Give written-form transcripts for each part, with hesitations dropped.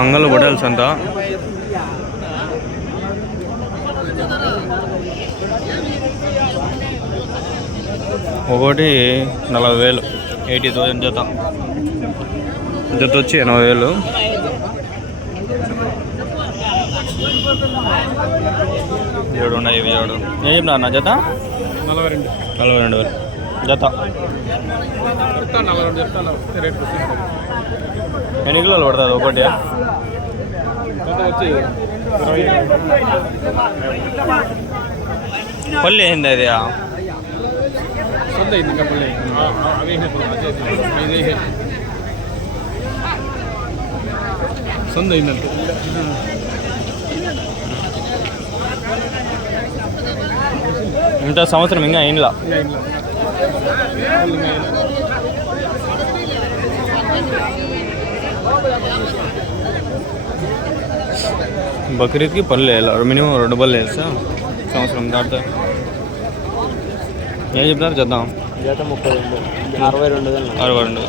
అంగళ్ళు హోటల్స్ అంతా ఒకటి 40,000 80,000 జత వచ్చి 80,000. ఏడు ఉన్నాయి ఇవి ఏడు. ఏం చెప్పినా అన్న జత 42,000 జత. ఎన్ని కిలోలు పడుతుంది ఒకటి? పల్లి అయింది అది సొంత అయిందంటే ఇంత సంవత్సరం ఇంకా అయిందా? బక్రీద్కి పళ్ళు వేయాలి, మినిమం 2 బళ్ళు వేస్తా సంవత్సరం దాటితే. ఏం చెప్తారు చేద్దాం? జత 32, 62.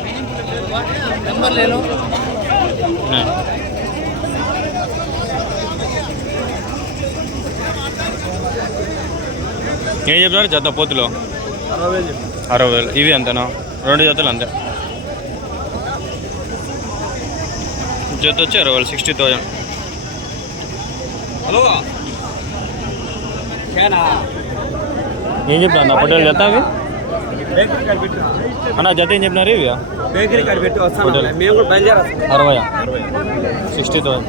ఏం చెప్తారు జత పోతులో? 60,000. ఇవి అంతేనా? 2 జతలు అంతే. జత వచ్చి 60,000 60,000. హలో ఏం చెప్తా అన్న పొట్టేలు జత అవి అన్న? జత ఏం చెప్పినారు ఇవి? 60 60,000.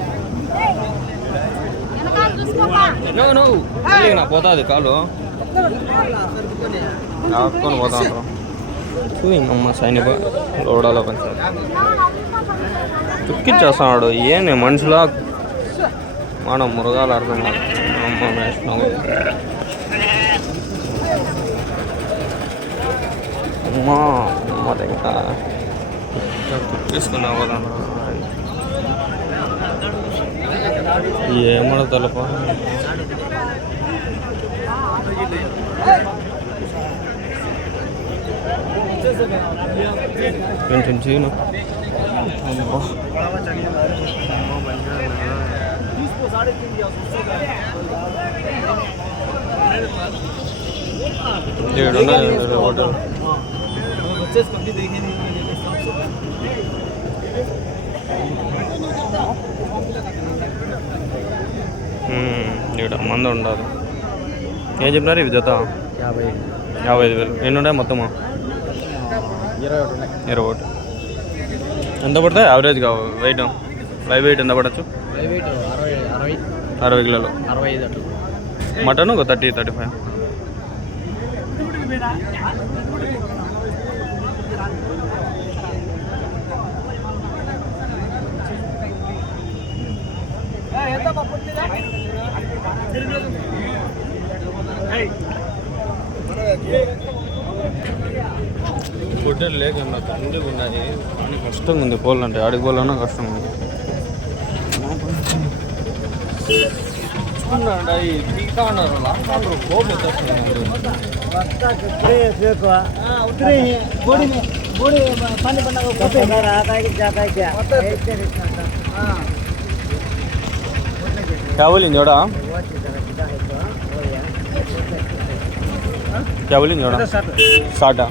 నా పోతుంది కాలు ఆపుకొని పోతా ఉంటాం. ఇంకమ్మ సైనిక లోడాలో పని తుక్కిచ్చేస్తున్నాడు. ఏంది మనుషులా మనం మృగాలు అర్థం అమ్మ వేసినాము. అమ్మా అమ్మ ఇంకా తీసుకున్నా పోదా ఏమో తలప కొంచెం చీను. హోటల్ ఇక్కడ మంద ఉండదు. ఏం చెప్పినారు ఇవి జత? 55,000. ఎన్ని ఉన్నాయి మొత్తము? 21. ఎంత పడతాయి యావరేజ్గా వెయిట్? లైవ్ వెయిట్ ఎంత పడచ్చు? 60 కిలోలు. మటన్ ఒక 30-35. ఫుడ్డలు లేకుండా తండ్రి ఉన్నాయి కానీ కష్టంగా ఉంది పోవాలంటే. ఆడికి పోవాలన్నా కష్టంగా ఉంది. क्या बोली जोड़ा? क्या बोली जोड़ा? 60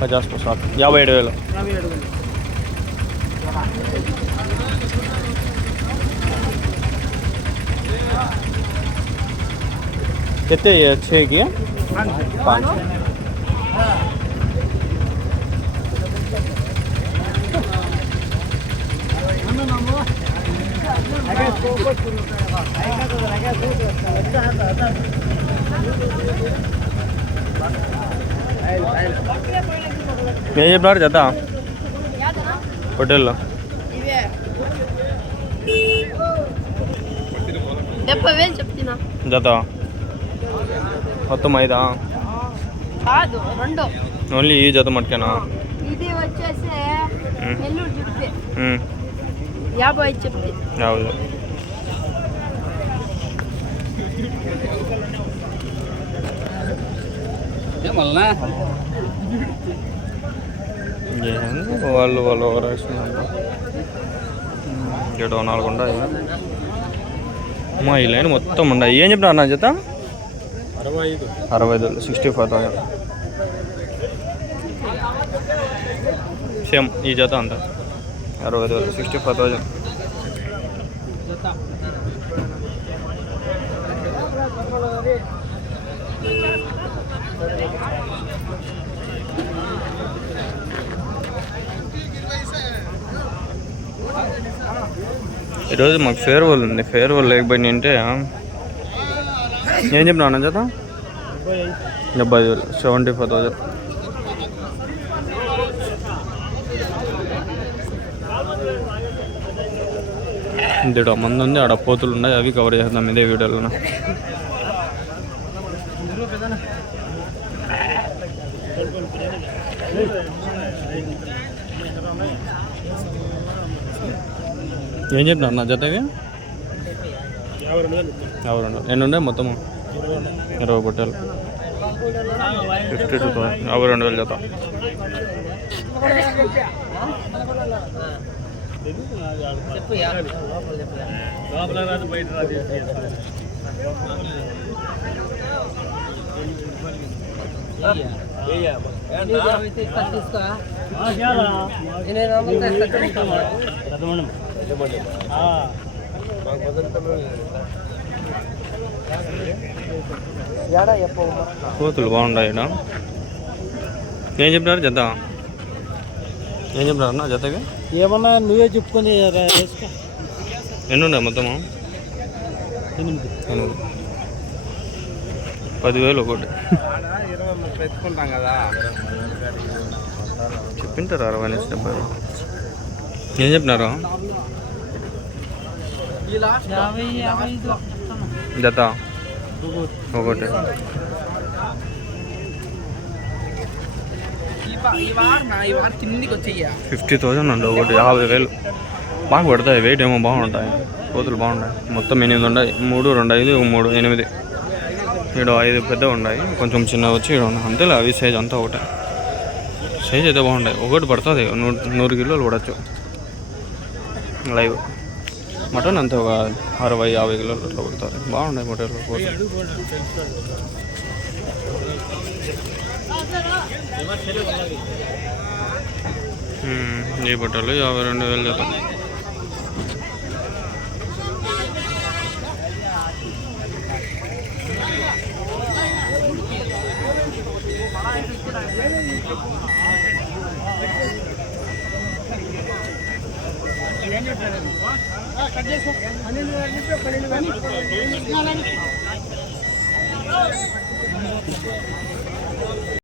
50 को 60 57,000. कितने 6 की है? 5. ఏ చెప్పారు జత హోటల్లో? 70,000 చెప్తున్నా జత. మొత్తం 5 కాదు 2. ఓన్లీ ఈ జత మటుకేనా? ఇది వచ్చేసి నెల్లూరు చెప్తే 50 చెప్తే 50. వాళ్ళు ఓవర్ యాక్షన్ అంట. ఇక్కడ 4 ఉన్నాయి. అమ్మా ఈ లైన్ మొత్తం ఉన్నాయి. ఏం చెప్పినా అన్న జత 65 65,000 సేమ్ ఈ జత అంతా 65,000 65,000. ఈరోజు మాకు ఫేర్వెల్ ఉంది. ఫేర్వెల్ లేకపోయినా అంటే ఏం చెప్పినా అన్న జత 75,000 75,000. ఇంత మంది ఉంది. ఆడ పోతులు ఉన్నాయి, అవి కవర్ చేద్దాం ఇదే వీడియోలో. ఏం చెప్పినా నా జతవి 52 ఎన్ని ఉన్నాయి మొత్తము 20 బట్టలు 52,000 52,000 జత. కోతులు బాగున్నాయి. ఏం చెప్పినారు జత? ఏం చెప్పినారు నా జతకి? ఏమన్నా నువ్వే చెప్పుకొని ఎన్ని ఉన్నాయి మొత్తము? 8 10,000 ఒకటి పెట్టుకుంటాం కదా. చెప్పింటారు 60-70. ఏం చెప్పినారు జత? ఒకటి 50,000 అండి ఒకటి 50,000. బాగా పడతాయి, వెయిట్ ఏమో బాగుంటాయి, కోతులు బాగున్నాయి. మొత్తం 8 ఉన్నాయి. 3, 2, 5, 3, 8. ఇక్కడ 5 పెద్ద ఉన్నాయి, కొంచెం చిన్నవి వచ్చి ఇక్కడ ఉన్నాయి అంతేలే. అవి సైజ్ అంతా ఒకటే. సైజ్ అయితే బాగుంటాయి. ఒకటి పడుతుంది 100 కిలోలు పడచ్చు లైవ్. మటన్ అంతే ఒక 60-50 కిలోలు అట్లా పడుతుంది. బాగున్నాయి మటన్లు కోతులు. ఈ బట్టలు 52,000 జత.